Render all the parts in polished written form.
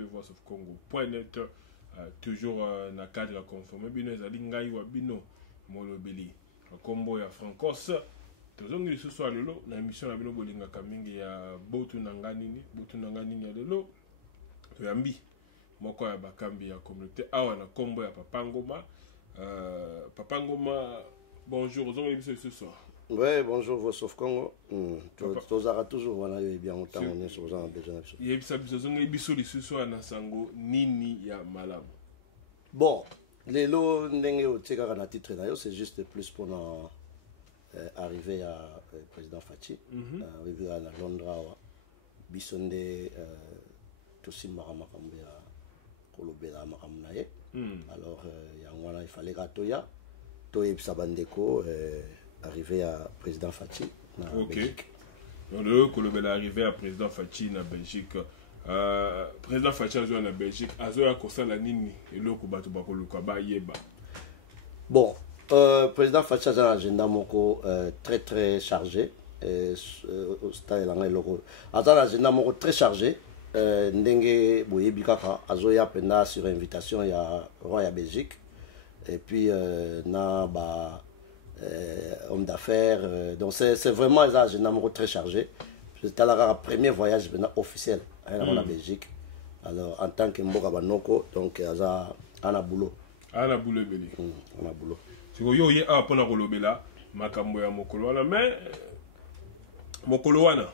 Voice of Congo.net toujours dans le cadre conforme bino ezali ngai wa bino molobeli kombo ya Francos tozongi ce soir lelo na émission na bino bolinga kamingi ya botu nangani ya lelo toyambi moko ya bakambi ya communauté awa na kombo ya Papa Ngoma bonjour ozongi biso ce soir. Ouais, bonjour, Voice of Congo. Tu auras toujours, voilà, bien longtemps, on est sur besoin de ça. Il y a ce soir na sango nini ya malamu. Bon, les lots n'engagent au tigre na titre d'ailleurs, c'est juste plus pour arriver à président Fachi, arriver à Londres, Bisonde, Tossi Maramakambe à Kolobela Maramunaye. Alors, il fallait gatoya, Toye Sabandeko. Arrivé à président Fachi na Belgique. Donc le Kolobela arrivé à président Fachi na Belgique. Président Fachi a joué na Belgique. Azoya kosala nini eloko bato bakoluka ba yeba. Bon, président Fachi a un agenda moko très très chargé. Au stade là eloko. A un agenda moko très chargé. Ndenge boyebi kaka azoya pena sur invitation ya roi ya Belgique. Et puis na ba homme d'affaires, donc c'est vraiment un agenda très chargé. C'était le premier voyage officiel en Belgique. Alors en tant que Mboka Banoko, donc il y a un boulot. Un boulot, Béli. Un boulot. C'est que yo y a un Kolobela, makambo ya mokolo wana, mais mokolo wana,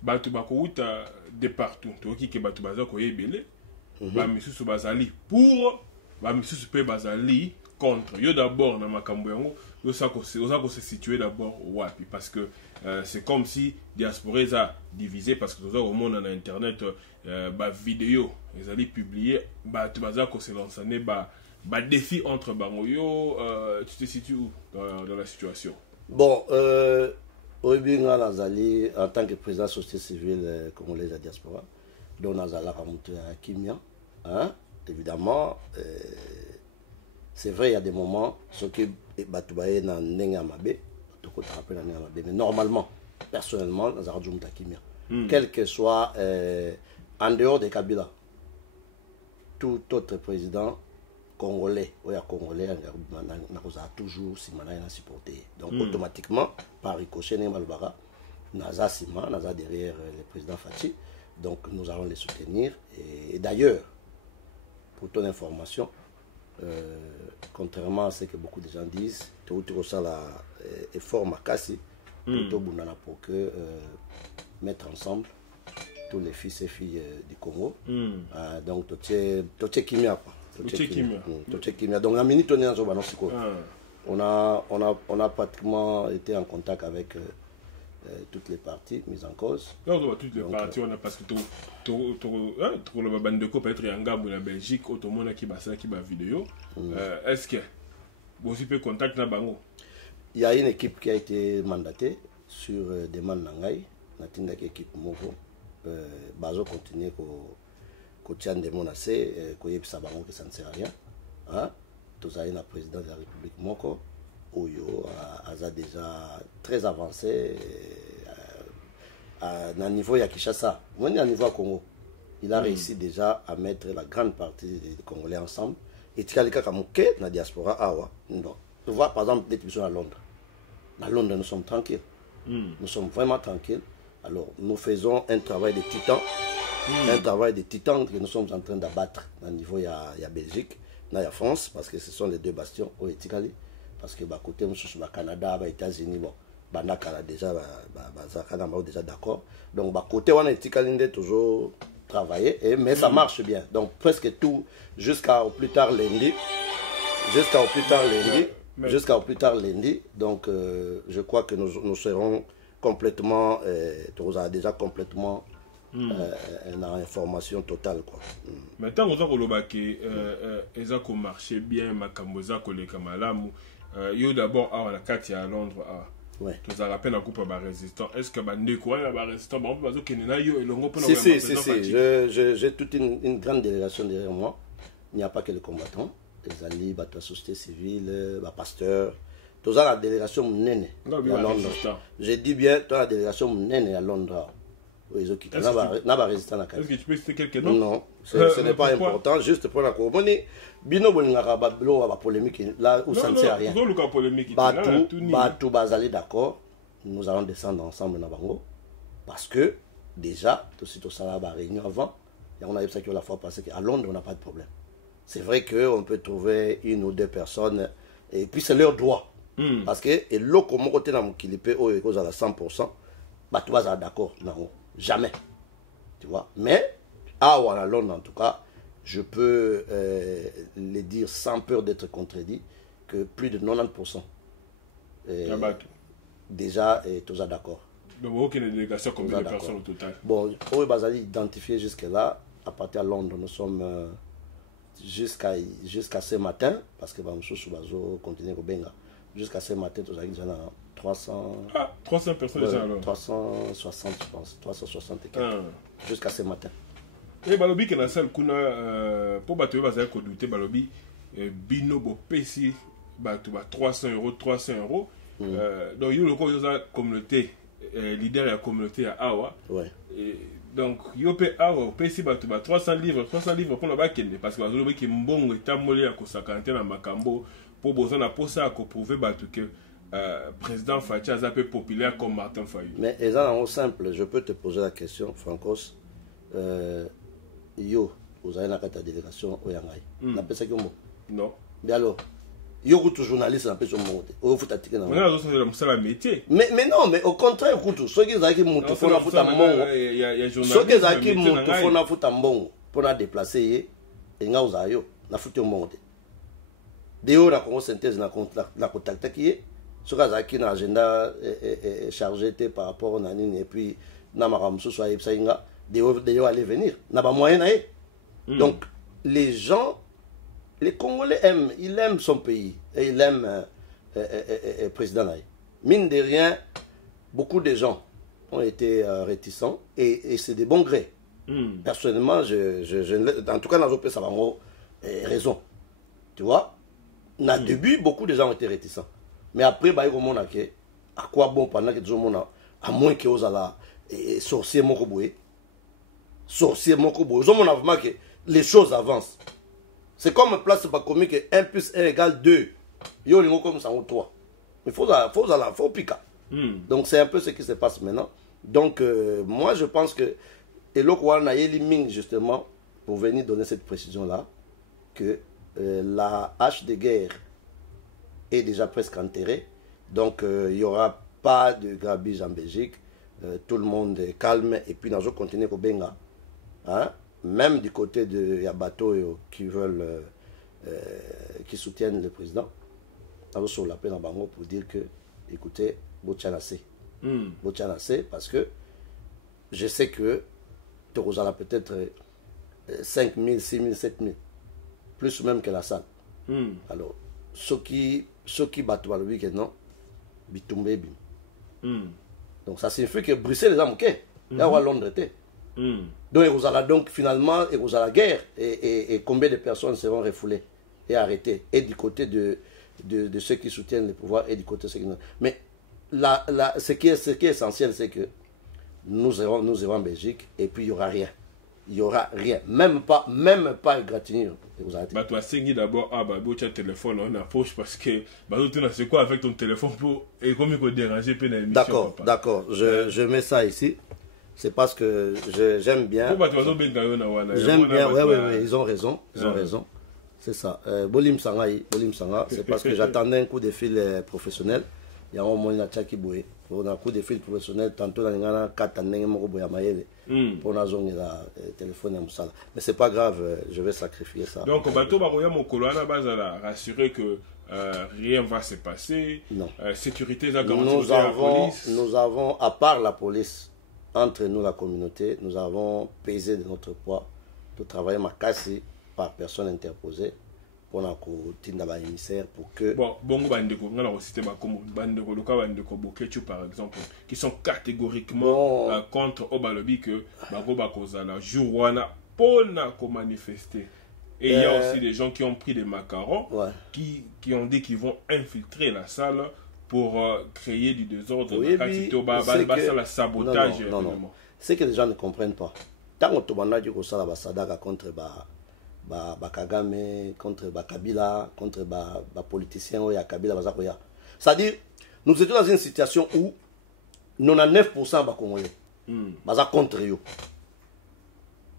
batu bakouta de partout. Toki ke batu bazako yebele, ba misusu bazali pour, ba misusu pe bazali contre. Yo d'abord na makambo yango yo se situer d'abord wapi parce que c'est comme si diaspora a divisé parce que au monde en internet ba vidéo ils allaient publier ba tu vas se lancer ba défi entre bango yo tu te situes où dans la situation. Bon Oibinga Lazali en tant que président de la société civile congolaise de la diaspora dont Nazala Ramuto à Kimia hein évidemment c'est vrai, il y a des moments, ce qui est batoubaye dans Nengamabe, mais normalement, personnellement, dans la radio Moutakimia, quel que soit en dehors des Kabila, tout autre président congolais, ou congolais, a toujours supporté. Donc automatiquement, par ricochet, Naza Sima, Naza derrière le président Fachi, donc nous allons les soutenir. Et d'ailleurs, pour ton information, contrairement à ce que beaucoup de gens disent, tout est fort Makassi pour que mettre ensemble tous les fils et filles du Congo. Donc tout kimia quoi. Donc la minute on a pratiquement été en contact avec toutes les parties mises en cause. Non, toutes les parties, on a parce que tout le bande de peut être en gamme en Belgique, tout le monde qui va vidéo. Est-ce que vous avez contact na bango? Il y a une équipe qui a été mandatée sur demande Nangai, natinda équipe Moko, bazo continuer ko tient des menacés, ko yebisa bango que ça ne sert à rien. Hein? Tous a une président de la République Moko. Oyo a déjà très avancé à un niveau ya Kinshasa. Moi, à niveau à Congo, il a réussi déjà à mettre la grande partie des Congolais ensemble. Et tu as comme la diaspora awa. Non. Tu vois par exemple des émissions à Londres. À Londres, nous sommes tranquilles. Nous sommes vraiment tranquilles. Alors, nous faisons un travail de titan. Un travail de titan que nous sommes en train d'abattre à niveau ya Belgique, na France, parce que ce sont les deux bastions au Etikali. Parce que côté le Canada, les États-Unis, bon, déjà d'accord. Donc côté on est toujours travaillé, mais ça marche bien. Donc presque tout jusqu'à au plus tard lundi. Donc je crois que nous serons complètement, déjà complètement une information totale quoi. Maintenant on a que marché bien, makamboza koleka malamu. Yo d'abord à la carte à Londres tu as rappelé la coupe à résistant. Est-ce que bande quoi la résistant bon parce que yo et longo pour si j'ai toute une grande délégation derrière moi. Il n'y a pas que les combattants, les alliés, la société civile, les pasteurs. Tu as la délégation nene à Londres. Je dis bien tu as la délégation nene à Londres. ils ont quitté. N'a pas résisté à la Est-ce que tu peux citer quelques noms? Non, ce n'est pas important. Juste pour la Coromoni, Bino Bolingara Bablo a polémique là où ça ne sert à rien. Batou Bazali, d'accord. Nous allons descendre ensemble dans Bango. Parce que, déjà, tout de suite au Salaba réunion avant, et on a eu ça que la fois passée qu'à Londres, on n'a pas de problème. C'est vrai qu'on peut trouver une ou deux personnes, et puis c'est leur droit. Parce que, et l'eau, comme on côté dans mon kilipé, au école à 100%, bah, tu vas d'accord, non, jamais. Tu vois. Mais, à Londres, en tout cas, je peux le dire sans peur d'être contredit, que plus de 90%. Déjà, tous à d'accord. Donc, aucune délégation, combien de personnes au total? Bon, on va identifier jusque-là. À partir de Londres, nous sommes jusqu'à ce matin, parce que nous continuer au Benga. Jusqu'à ce matin, nous avons 300... Ah, 300 personnes déjà alors. 360, je pense. 360 et quelques. Jusqu'à ce matin. Et Balobi, qui est dans la salle, pour battre, vous allez douter, Balobi, Bino, Pessi, 300 €, 300 €. Donc, il y a une communauté, leader de la communauté à Awa. Ouais. Donc, il y a Awa, Pessi, 300 livres pour le bac, parce que vous avez dit que Mbongo est amollé à Kosakante dans Makambo, pour besoin de ça, pour prouver que président Fatia est un peu populaire comme Martin Fayou. Mais, c'est simple, je peux te poser la question, Francos. Yo, vous avez la délégation au Yangaï. N'a pas ça que moi. Non. Mais alors, yo, vous journaliste, n'a pas ça que moi. Vous faites attirer dans le métier. Mais non, mais au contraire, écoute, ceux qui ont qui montent, il faut la foutre en bon. Ceux qui ont qui montent, il faut la foutre en bon. Pour la déplacer, et nga vous avez la foutre en bon. Déo, la synthèse, la contact qui est. Ceux qui ont qui ont agenda chargé par rapport à Nanine, et puis, Namaramsou, soit Epsaïnga. Déo aller venir. N'a pas moyen d'aller. Donc, les gens, les Congolais aiment, ils aiment son pays et ils aiment le président Naï. Mine de rien, beaucoup de gens ont été réticents et c'est de bon gré. Personnellement, en tout cas, dans le ça va avoir raison. Tu vois, au début, beaucoup de gens ont été réticents. Mais après, bah, à quoi bon pendant que tout le monde à moins que vous allez sorcier mon roboué. Sorcier mon cobo. Que les choses avancent. C'est comme place pas comique 1 + 1 = 2. Yo lingo comme ça ou 3. Il faut piquer. Donc c'est un peu ce qui se passe maintenant. Donc moi je pense que et l'Okwana Ming justement pour venir donner cette précision là que la hache de guerre est déjà presque enterrée. Donc il n'y aura pas de grabuge en Belgique. Tout le monde est calme et puis dans un continent au Benga. Hein? Même du côté de Yabato qui veulent qui soutiennent le président, on sur la peine en Bango pour dire que écoutez, Bochanase parce que je sais que tu auras peut-être 5 000, 6 000, 7 000 plus même que la salle. Alors ceux qui battent le week-end non bitumbe bim. Donc ça signifie que Bruxelles est à Mouké là où à Londres était. Donc finalement, il y a la guerre et combien de personnes seront refoulées et arrêtées et du côté de ceux qui soutiennent le pouvoir et du côté de ceux qui non. Mais ce qui est essentiel, c'est que nous irons en Belgique et puis il n'y aura rien. Il n'y aura rien. Même pas une gratinure. Bah toi, c'est d'abord, tu as un téléphone on approche parce que tu sais quoi avec ton téléphone pour et comme il faut déranger peu l'émission. D'accord. Je mets ça ici. C'est parce que j'aime bien. J'aime bien, oui, ils ont raison. C'est ça. Bolim Sanga, c'est parce que j'attendais un coup de fil professionnel. Il y a un moment où il Boué. Pour un coup de fil professionnel, tantôt, il y a 4 ans, pour la zone de téléphone. Mais c'est pas grave, je vais sacrifier ça. Donc, bateau Baroya Mokoloana va rassurer que rien ne va se passer. Non. Sécurité, la police. Nous avons, à part la police, entre nous, la communauté, nous avons pesé de notre poids pour travailler ma casse par personne interposée pour la émissaire pour que. Bon, bandeko, on a cité bandeko, par exemple, qui sont catégoriquement contre Obalobi que Bakoza jour wana pour manifester. Et il y a aussi des gens qui ont pris des macarons, qui ont dit qu'ils vont infiltrer la salle pour créer du désordre, oui, la sabotage. Non. c'est que les gens ne comprennent pas. Tant que tu as dit que ça va sadaka contre Kagame, contre Kabila, contre les politiciens, il y a Kabila, c'est-à-dire, nous étions dans une situation où 99% de Congolais sont contre eux.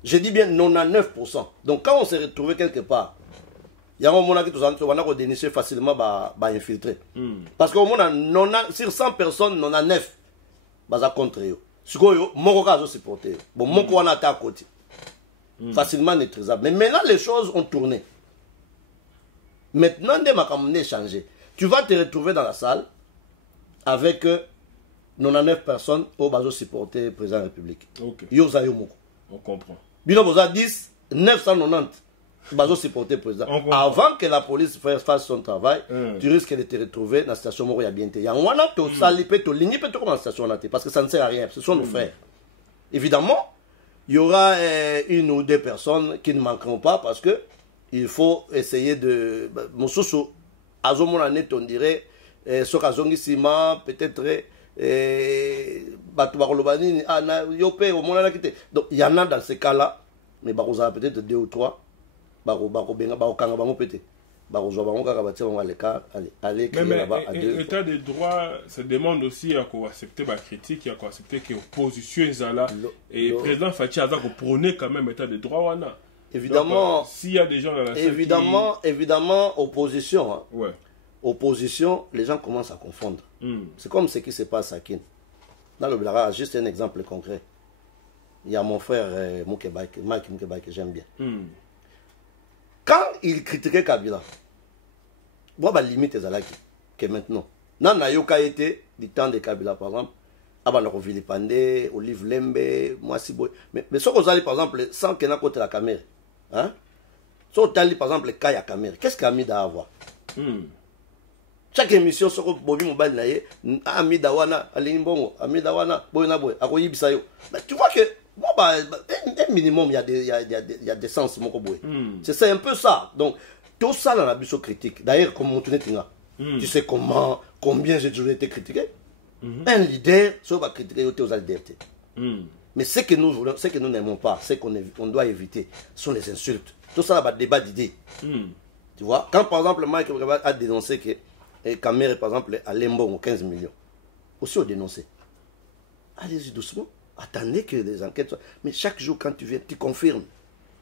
Je dis bien 99%. Donc quand on s'est retrouvé quelque part, il y a un moment qui a déniché facilement infiltrer. Parce qu'au moins, sur 100 personnes, 99 sont contre eux. Ce que mon cas a supporté. Bon, mon cas a été à côté. Facilement maîtrisable. Mais maintenant, les choses ont tourné. Maintenant, des macamounés changé. Tu vas te retrouver dans la salle avec 99 personnes au bateau supporter le président de la République. Ok. On comprend. Bino Boza 10, 990 bateau supporter le président. Avant que la police fasse son travail, tu risques de te retrouver dans la station Moro Yabiente. Il y a un autre sali, tu lignes, tu comme la station parce que ça ne sert à rien. Ce sont nos frères. Évidemment, il y aura une ou deux personnes qui ne manqueront pas parce que il faut essayer de. Moussousou, à ce moment-là, on dirait, Sokazongi Sima, peut-être. Donc il y en a dans ce cas-là, mais peut-être 2 ou 3. Mais l'état des droits, ça demande aussi à accepter la critique, à accepter que l'opposition est là. Et le président Fachi a prôné quand même l'état des droits. Évidemment, s'il y a des gens dans la salle évidemment, opposition. Hein. Ouais. Opposition, les gens commencent à confondre. C'est comme ce qui se passe à Kin. Dans le Blara, juste un exemple concret. Il y a mon frère Mike Mukeba que j'aime bien. Quand il critiquait Kabila, moi, la limite est là que maintenant. Dans Nayoka était du temps de Kabila, par exemple, Abanako Vilipande, Olive Lembe, Mwasiboy. Mais ce que vous allez, par exemple, sans qu'il y ait contre la caméra, hein? Si vous allez, par exemple, le cas de la caméra, qu'est-ce qu'il y a mis à avoir? Chaque émission, sur le Bobi Mobile Naye, Amidawana, Alimbongo, Amidawana, Boynaboy, Akoyibisayo. Tu vois que, bon, un minimum, il y a des sens, mon coboy. C'est un peu ça. Donc, tout ça dans la biseau critique. D'ailleurs, comme on tu sais combien j'ai toujours été critiqué. Un leader, ça va critiquer aux libertés. Mais ce que nous voulons, ce que nous n'aimons pas, ce qu'on doit éviter, sont les insultes. Tout ça, va débat d'idées. Tu vois, quand par exemple, Mike a dénoncé que Kamere, par exemple, à Lembon, 15 millions, aussi au dénoncé. Allez-y doucement, attendez que les enquêtes soient. Mais chaque jour, quand tu viens, tu confirmes.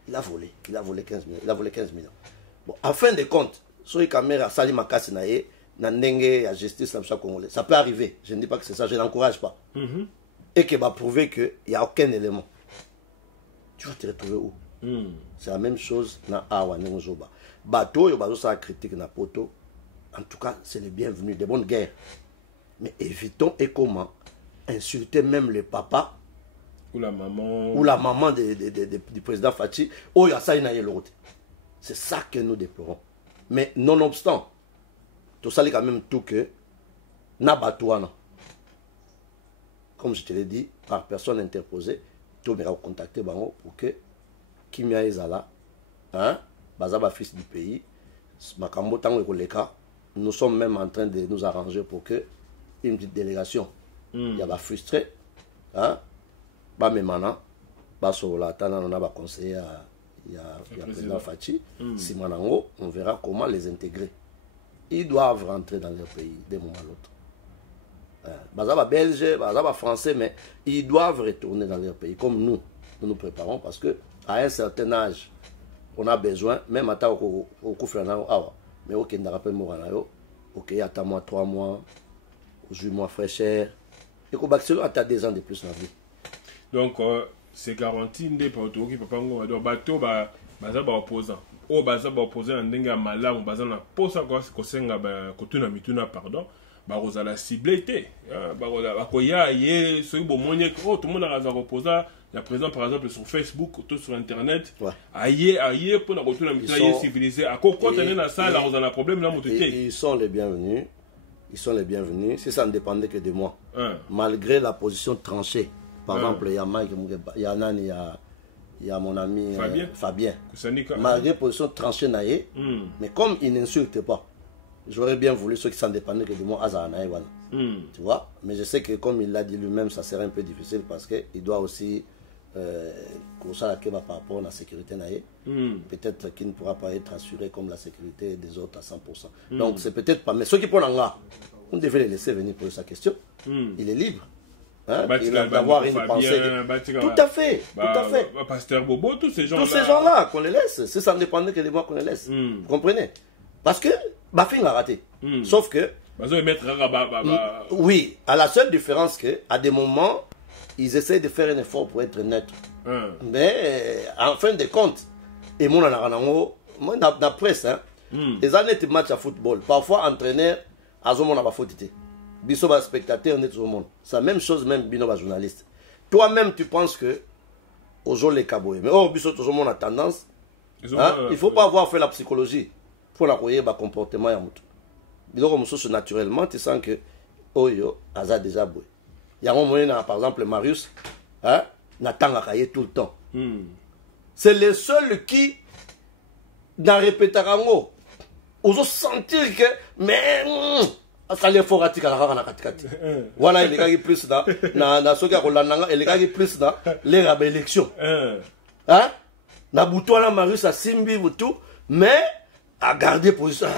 Il a volé 15 millions. Il a volé 15 millions. Bon, en fin de compte, si Kamere a sali makasi nae, Nandenge à justice, ça peut arriver. Je ne dis pas que c'est ça, je n'encourage pas. Et qu'il va prouver qu'il n'y a aucun élément. Tu vas te retrouver où? C'est la même chose dans Awa Nengozoba. Bateau, il y a ça critique na poto. En tout cas, c'est le bienvenu, des bonnes guerres. Mais évitons et comment insulter même le papa ou la maman du président Fachi. Oh, il y a ça, il y a l'autre. C'est ça que nous déplorons. Mais nonobstant, tout ça, il y a quand même tout que Nabatouana. Comme je te l'ai dit, par personne interposée, tu m'as contacté pour que Kimia Ezala, Bazaba fils du pays, Makambo Tango Koleka. Nous sommes même en train de nous arranger pour que une petite délégation, il y a frustré, mais maintenant, on a conseillé il y a président Fachi, Simanango, on verra comment les intégrer. Ils doivent rentrer dans leur pays d'un moment à l'autre. Bazaba belge, bazaba français, mais ils doivent retourner dans leur pays, comme nous nous préparons, parce que à un certain âge, on a besoin, même à temps au Koufrana, mais ok, on a rappelé Moranayo, ok, attends moi 3 mois, 8 mois fraîcheur, et qu'au Baxelo, tu as 2 ans de plus dans la vie. Donc, c'est garanti, des portos qui peuvent pas dire, bateau, bazaba opposant. Oh, bazaba opposant, en dengue malade, ou bazaba posa quoi, c'est kosenga, kotuna mituna, pardon, bazala ciblé, bakoya, yé, soy bon monier, oh, tout le monde a razar opposant. Il y a présent par exemple sur Facebook, tout sur internet. Aïe, pour la retour civilisé. À quoi quand on est dans la salle, on a un problème là, ils sont les bienvenus. Ils sont les bienvenus. Si ça ne dépendait que de moi. Malgré la position tranchée. Par exemple, il y a Mike, il y a Nani, il y a mon ami Fabien. Malgré la position tranchée, mais comme il n'insulte pas, j'aurais bien voulu ceux qui s'en dépendaient que de moi, Tu vois? Mais je sais que comme il l'a dit lui-même, ça serait un peu difficile parce qu'il doit aussi par rapport à la sécurité. Peut-être qu'il ne pourra pas être assuré comme la sécurité des autres à 100%. Donc c'est peut-être pas. Mais ceux qui prennent en là, on devait les laisser venir poser sa question. Il est libre. Hein, d'avoir une pensée. Tout à fait. Tout à fait. Pasteur Bobo, tous ces gens-là. Tous ces gens-là qu'on les laisse. C'est ça dépendait que les mois qu'on les laisse. Vous comprenez? Parce que Bafing a raté. Sauf que. Oui, à la seule différence que, à des moments, ils essayent de faire un effort pour être neutres. Mais en fin de compte, et moi, dans la presse, les années match à football, parfois entraîneur, à ce moment, on a faute. Biso ba spectateur net au monde. C'est la même chose même bino ba journaliste. Toi-même tu penses que aujourd'hui les caboué. Mais biso tout le monde a tendance. Il faut pas avoir fait la psychologie pour la croyer ba comportement ya mutu. Bino comme ça naturellement tu sens que oyo aza déjà boué. Il y a un moment par exemple Marius n'attend à cahier tout le temps. C'est le seul qui dans répétarango oso sentir que mais voilà, il est plus là. Il est plus là. Les élections. Hein? Na boutoua Marius a simbi tout, mais à garder position.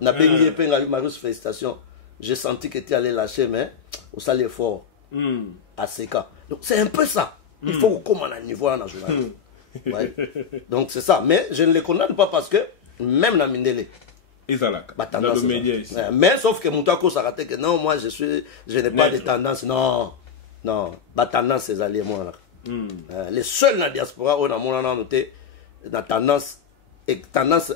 Na bengi Marius, félicitations. J'ai senti que tu allais lâcher, mais au salaire fort. À ces cas. Donc c'est un peu ça. Il faut qu'on à niveau là, ouais. Donc c'est ça. Mais je ne les condamne pas parce que même la Mindele. Mais sauf que Moutako s'arrête que non, moi je n'ai pas de tendance. Non, non, ma tendance c'est alliés moi. Les seuls dans la diaspora on a mon noté la tendance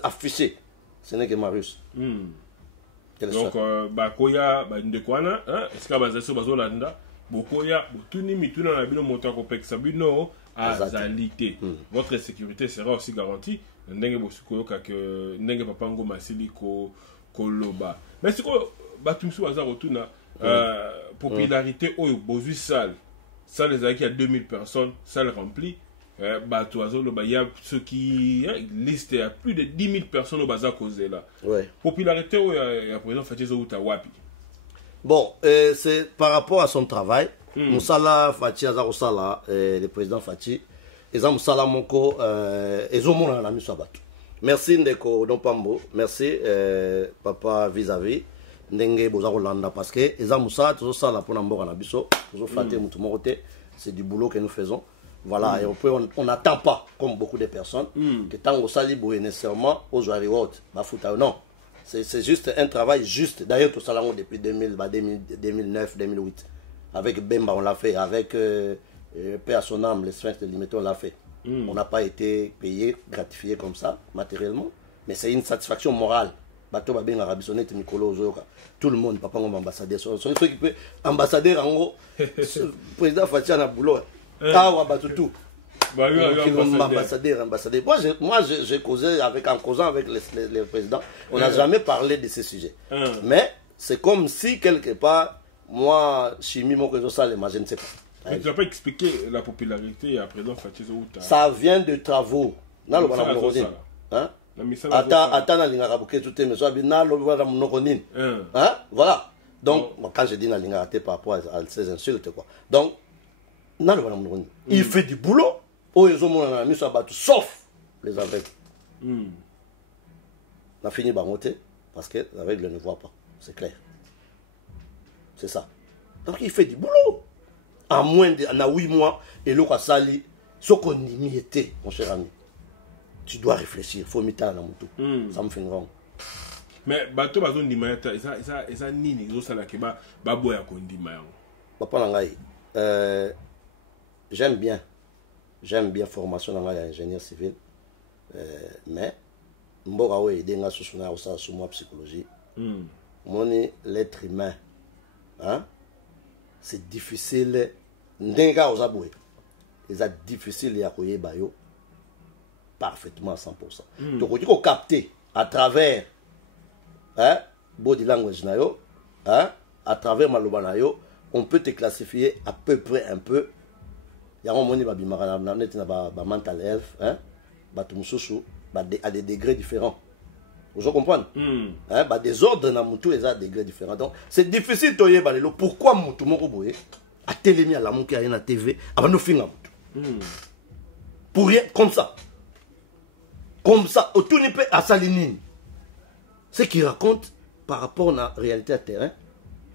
affichée, ce n'est que Marius. Donc bakoya ndekwana est-ce que bazaso bazolanda bokoya botuni mituna na bino Moutako peksa bino azalité. Votre sécurité sera aussi garantie. Ndenge bosukoyoka que ndenge papango masili ko koloba mais c'est quoi batumsu baza rotuna popularité oyo bozui salle les aki à 2000 personnes salle remplie batu azoloba il y a ceux qui liste à plus de 10 000 personnes au baza causé là. Popularité oyo ya président Fachi Outa wapi. Bon, c'est par rapport à son travail. Moussala Fachi Azaro Sala, le président Fachi merci Ndeko Dompambo, merci papa vis-à-vis Ndenge Bozarolanda parce que Ezamoussa tout ça là pour n'amboka na biso, c'est du boulot que nous faisons. Voilà, et on n'attend pas comme beaucoup de personnes que tant au sali boue nécessairement aux reward, non. C'est juste un travail juste. D'ailleurs tout ça là depuis 2009, 2008 avec Bemba on l'a fait avec paix à son âme, les sphinx de Limité, on l'a fait. On n'a pas été payé, gratifié comme ça, matériellement, mais c'est une satisfaction morale. Tout le monde, papa, on ambassadeur. Ceux qui peuvent ambassadeur en haut, président Fatia na boulot. Tout. Ambassadeur. Moi, j'ai causé en causant avec les présidents, on n'a jamais parlé de ces sujets. Mais c'est comme si quelque part, moi, chimie, mon réseau ça, je ne sais pas. Mais tu n'as pas expliqué la popularité à président Fachi Outa. Ça vient de travaux. Voilà. Donc, quand je dis Nalingarate par rapport à ces insultes, quoi. Donc, il fait du boulot. Sauf les aveugles. On a fini par monter parce que les aveugles ne voient pas. C'est clair. C'est ça. Donc, il fait du boulot. En moins de 8 mois, et l'eau a sali, ce qu'on y était, mon cher ami. Tu dois réfléchir, il faut m'y dans mon tout. Ça me fait une ronde. Mais, bateau bazon di mayata, ça nini, zo salakeba, babo ya kondi mayango. Papa Nangaï, j'aime bien formation dans ingénieur civil, mais, mboga we denga susuna osa suma psychologie. Moni l'être humain, hein? C'est difficile. Ndenga ozaboué. C'est difficile à koyeba yo parfaitement à 100%. Donc on dit qu'on capter à travers body language na yo, à travers maloba na yo, on peut te classifier à peu près un peu. Ya on moni ba bimara na mental health, ba tumsusu à des degrés différents. Vous comprenez? Bah, des ordres dans Moutou, ils ont des degrés différents. Donc, c'est difficile de dire pourquoi Moutou Moroboye a télémis à la Mouki à la TV avant de finir Moutou. Pour rien, comme ça. Comme ça, autour de à Salinine. Ce qu'il raconte par rapport à la réalité à terrain,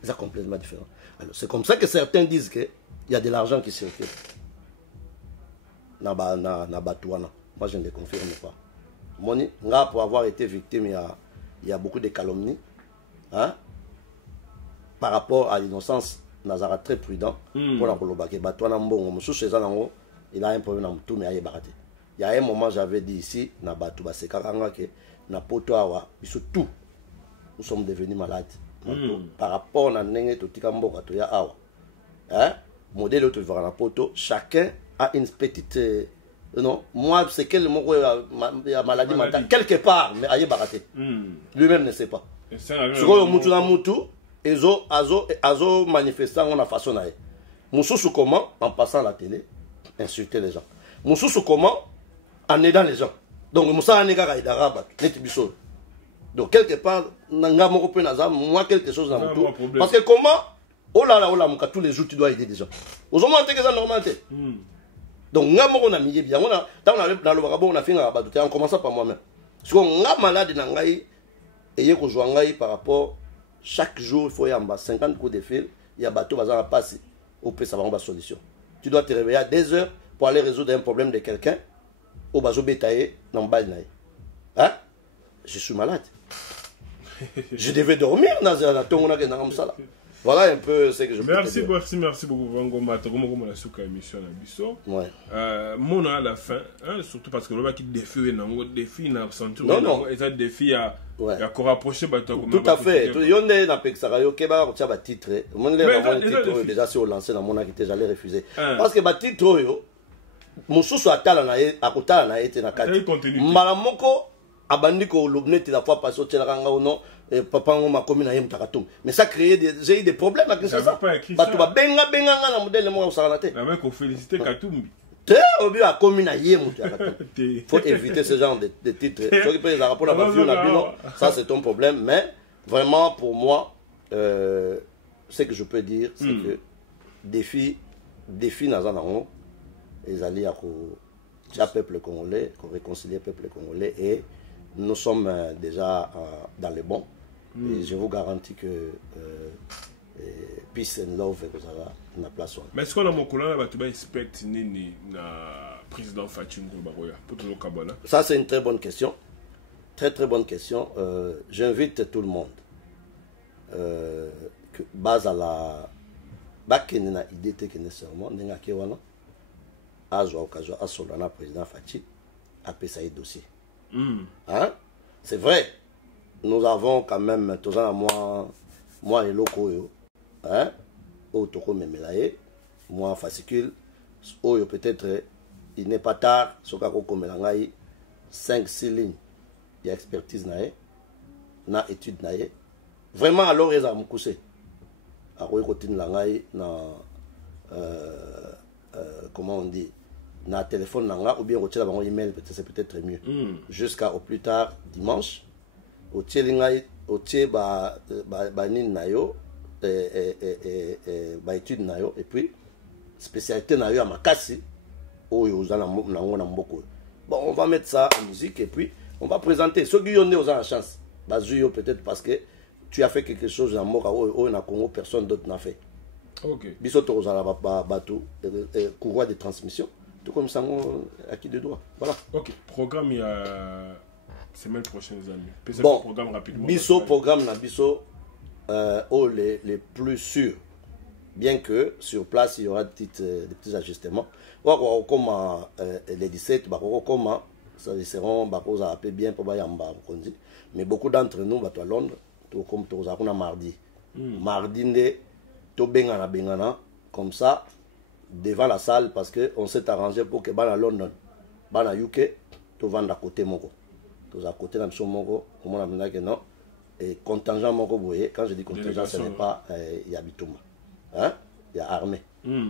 c'est complètement différent. Alors, c'est comme ça que certains disent qu'il y a de l'argent qui circule. Moi, je ne le confirme pas. Moni, pour avoir été victime, il y a beaucoup de calomnies. Hein? Par rapport à l'innocence, Nazara très prudent. Pour la Kolobake, il a un problème dans tout, mais il y a un moment, j'avais dit ici, nous sommes devenus malades. Par rapport à modèle de poto, chacun a une petite. Non, moi, c'est quel mot la maladie mentale quelque part, mais aïe baraté. Lui-même ne sait pas. Sur le moutou na moutou, azo manifestant on a façon d'aller. Moussou comment en passant à la télé, insulter les gens. Moussou comment en aidant les gens. Donc Moussa Anega Idara net biso. Donc quelque part, nanga moko pe naza moi quelque chose dans moutou. Parce que comment oh là muka tous les jours tu dois aider des gens. Aux hommes que ça normalité. Donc, on a mis bien. On a commencé par moi-même. Parce qu'on a malade et par rapport, chaque jour, il faut y avoir 50 coups de fil. Il y a un bateau qui va passer. Au plus, ça va avoir une solution. Tu dois te réveiller à 2 heures pour aller résoudre un problème de quelqu'un. Au bateau bétaillé, dans le bal. Hein? Je suis malade. Je devais dormir dans la tombe. Voilà un peu ce que je peux dire. Merci beaucoup, Vango Mata. Comment la souka émission à Bisso. Ouais. Mon à la fin, surtout parce que le mec qui défie, n'a senti. Non. Et ça défie à rapprocher bateau. Tout à fait. Il y a un Pexarayo qui va avoir un titre. Mon titre déjà si on lançait dans mon activité, j'allais refuser. Parce que le titre, mon sous à Talana, à côté na été na kati. Malamoko abandiko l'obnet la fois passée au Tchelanga ou non. Papa m'a commis na yemtakatum. Mais ça crée j'ai eu des problèmes avec ça. Bah tu vas benga na modèle moi au Saranate. La mec on féliciter Katumbi. Obi a commis na yemtakatum. Faut éviter ce genre de titres. Ceux qui peuvent rapporter la bavure na bino, ça c'est ton problème, mais vraiment pour moi ce que je peux dire c'est que défi nazanango les alliés à peuple congolais, réconcilier le peuple congolais et nous sommes déjà dans le bon. Et je vous garantis que peace and love vous avez la place. Mais est-ce qu'on a mon colonel va te expecter le président Fatim Goulbaroya pour tout le Kabbalah? Ça c'est une très bonne question. Très bonne question. J'invite tout le monde. Que base à la bakena idée que nécessairement n'enga kewana azwa occasion à solana président Fatim a payé dossier. Hein? C'est vrai. Nous avons quand même, tous moi et locaux, hein? Au Toko Memelaye, moi fascicule, peut-être, il n'est pas tard, ce qu'on a 5-6 lignes d'expertise, na étude, vraiment alors ils ont couché. Comment on dit? Na téléphone ou bien au email, c'est peut-être mieux. Jusqu'à au plus tard dimanche. Au tie ba nin nayo ba étude nayo et puis spécialité nayo à makasi oyo za na mboko. Bon, on va mettre ça en musique et puis on va présenter ceux qui ont la chance. Bazuyo peut-être parce que tu as fait quelque chose dans Moka ou na Congo personne d'autre n'a fait. OK. Bisoto za la bateau courroie de transmission. Tout comme ça, à qui de droit. Voilà. Ok. Programme, il y a semaine prochaine, les amis. Bon, programme rapidement. Bisso, programme, na Bisso, les plus sûrs. Bien que sur place, il y aura des petits ajustements. Comme les 17, comme ça seront bien pour Bayamba. Mais beaucoup d'entre nous, à Londres, comme tu as mardi. Mardi, tu bengana, comme ça. Devant la salle parce qu'on s'est arrangé pour que à London, à UK, tout vend à côté Moko. Tout à côté de Moko, on a dit que non. Et contingent Moko, vous voyez, quand je dis contingent, ce n'est pas il y a Bitouma. Hein? Il y a armée.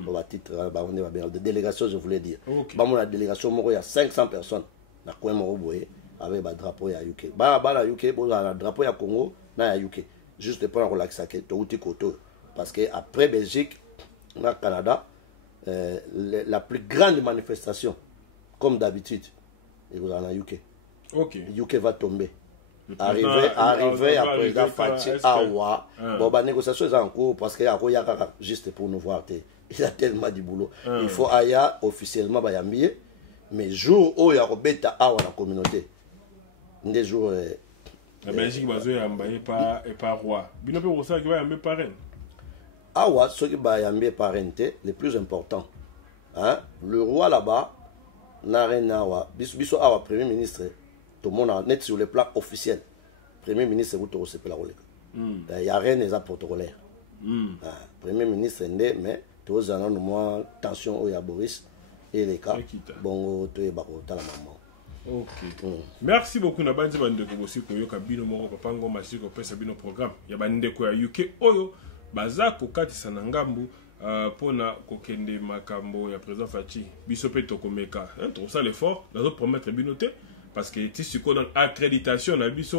Au titre de délégation, je voulais dire. Dans la délégation Moko, il y a 500 personnes. Dans le coin Moko, vous voyez, avec le drapeau ya UK. Bana UK, bon le drapeau ya Congo, na ya UK. Juste pour relaxer que tout est koto. Parce que après Belgique, na Canada, la plus grande manifestation, comme d'habitude, et vous en a UK. Ok. UK va tomber. Arrivé à président Fachi Awa. Bon, la négociation est en cours parce qu'il y a juste pour nous voir. Il a tellement du boulot. Il faut aya officiellement bayambier. Mais jour où il y a Robeta Awa dans la communauté. Des jours. La Belgique va jouer et pas roi. Bino peut aussi qui va yambier par reine. Awa, ceux qui va yambier par reine, le plus important. Hein? Le roi là-bas, Naren Awa, Biso Awa, premier ministre. Tout le monde est net sur le plan officiel. Premier ministre, vous avez la relève. Il n'y a rien de protocolaire. Premier ministre, mais tous les gens tension au Boris et les cas. Bon, tu es la maman. Ok. Merci beaucoup. Na bandi bande ko bosi ko yoka bino moko papa ngoma siko pesa bino programme. Ya bande ko ya UK oyo baza ko katisa na ngambu pona kokende makambo ya président Fachi. Biso pe tokomeka. To ça l'effort, la promettre binoté. Parce que si tu connais l'accréditation, on a vu ça,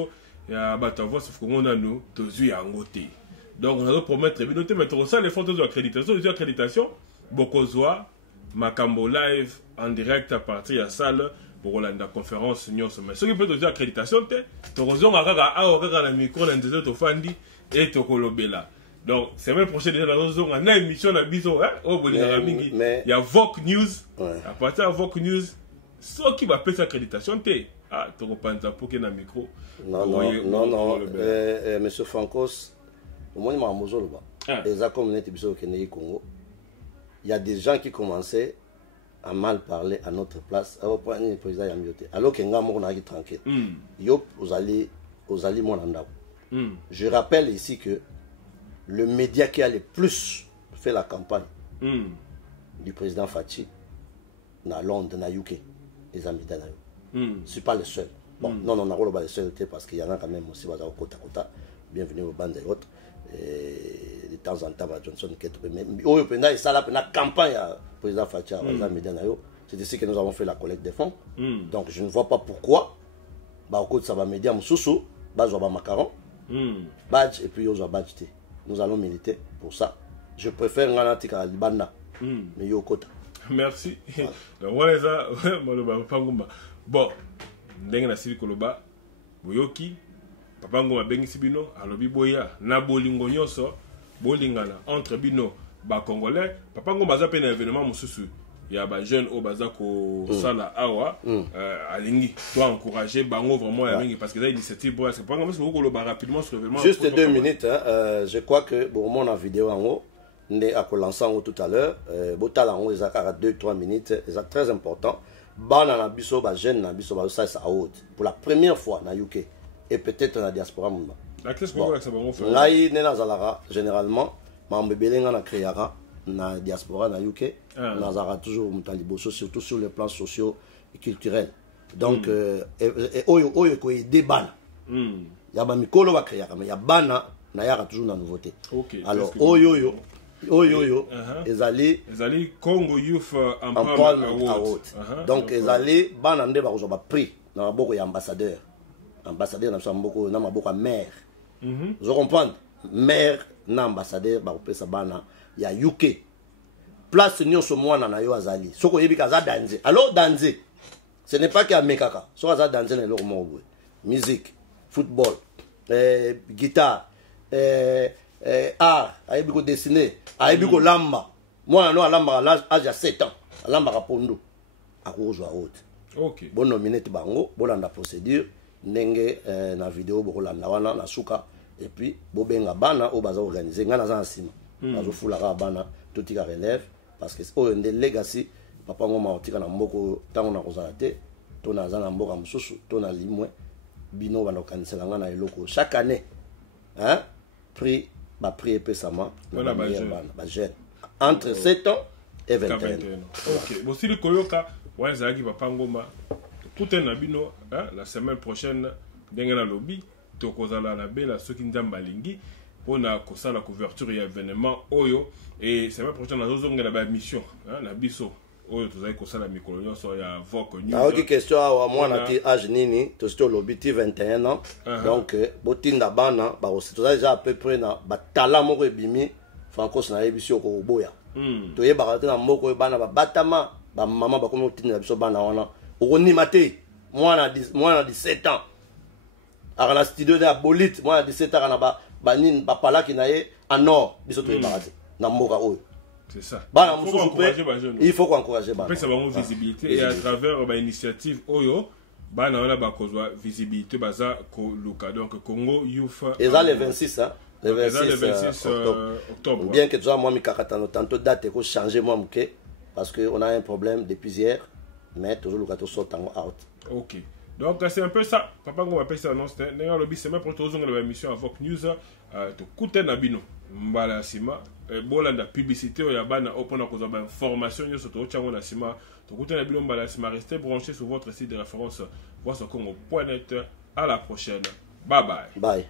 il y a un voix sauf que on a nous, tous en côté. Donc on a promettre, mais on sait les photos de l'accréditation, les accréditations, beaucoup zoa, Makambo live en direct à partir de la salle pour la conférence mais ce qui peut te dire accréditation, tu as un micro dans des autres fandi et tu as donc c'est même prochain déjà dans nos on a une émission à biso, il y a Vogue News, à partir de Vogue News. Ce qui va payer sa accréditation, ah, tu reprends pour qu'il y ait un micro. Non, monsieur Francos, au moins, les communautés du Congo, il y a des gens qui commençaient à mal parler à notre place, à reprendre le président Yamiote. Alors que nous sommes tranquille. Vous allez mon andao. Je rappelle ici que le média qui a le plus fait la campagne du président Fachi, dans Londres, dans UK. Les amis d'Anayo. Je ne suis pas le seul. Bon, non, on n'a pas le seul parce qu'il y en a quand même aussi au côté à côté. Bienvenue aux bandes et autres. De temps en temps, Johnson qui est mais au Uganda, il y a la campagne président Facha, les amis d'Anayo. C'est ici que nous avons fait la collecte des fonds. Donc je ne vois pas pourquoi. Au côté ça va média Moussoussou, Bazoba Macaron, badge et puis Yozo badge. Nous allons militer pour ça. Je préfère Nganatika à Libanda, mais au côté. Merci. Voilà ça. Bon, ndenge na sili koloba boyoki papa ngoma bengisi bino alobi boya na bolingo nyonso bolingana entre bino ba congolais papa ngoma za pe na événement mususu ya ba jeune au baza ko sala awa alingi to encourager bango vraiment ya mingi parce que ça initiative parce que papa ngoma se koloba rapidement sur l'événement. Juste 2 minutes je crois que bon mon en vidéo en haut Ndé a lancé tout à l'heure, Botalango ils a 2-3 minutes, c'est très important. Bana na biso ba jeune na biso ba ça à haute pour la première fois na UK et peut-être na diaspora mumba. La classe pour ça bon faire. Ngai nena zalara généralement mambe belenga na créera na diaspora na UK, na zara toujours mutaliboso surtout sur les plans sociaux et culturels. Donc oyo ko débana. Ya ba mikolo ba créera mais ya bana na yara toujours na nouveauté. Alors oyo ezali Congo Youth Empowerment Award. Donc ezali bana nde ba prix na maboko ya ambassadeur na maboko na maboko ya maire. Vous comprenez maire na ambassadeur ba kopesa bana ya UK place nyonso mwana na yo azali soko yebi kaza danze alors danze ce n'est pas que amekaka so kaza danze na eloko moko musique football guitare ayebi ko dessiner ayebi ko lamba mwana no alamba à l'âge de 7 ans alamba ka pondo akozwa haute. OK bon nominate bango bolanda procédure ndenge na vidéo bokolanda wana na suka et puis bobenga bana o baza organiser ngana za nsima bazo fulaka bana totika relève parce que o ndé legacy papa ngoma otika na mboko tango na kozala te to na za na mboka mususu to na limwe bino bana okanisela ngana eloko chaque année hein prix ba prix pesama voilà ba jeune entre 7 ans et 21 ans. OK bon si le koyoka wanza ki papa ngoma tout un abino hein la semaine prochaine ndenge na lobby to kozala na bela soki ndamba lingi pona kosala couverture ya événement oyo et semaine prochaine na zozonga na ba mission hein na biso oyo tozali kosala mikolo nyonso ya Voc News. naoki question awa mwana ti age nini tosi tolobi ti 21 ans donc botinda bana tozali déjà à peu près na batala moko ebimi francos nayebi si okoboya toyebaka te na moko oyo bana babatama bamama bakomi kotindela biso bana wana okonima te mwana 17 ans aka na studio de ya bolite mwana 17 ans aka na banini bapalaki na ye en nord biso toyebaka te na mboka oyo. C'est ça. Il faut encourager. Après, ça va avoir visibilité et à travers l'initiative Oyo, on a la visibilité baza Luka. Donc Congo Youth. Et ça le 26 hein. Le 26 octobre. Bien que tu sois moi mi kakatano tantôt date ko changer moi muke parce que on a un problème depuis hier mais toujours Luka to sort en out. OK. Donc c'est un peu ça. Papa on va passer ça non c'est dans le c'est même pour toujours dans l'émission à Voc News to kuta na bino mbala sima bolanda publicité oya bana opona ko za ba information yo soto chango na sima to kuta na bino mbala sima restez branchés sur votre site de référence voicongo.net. À la prochaine. Bye bye. Bye.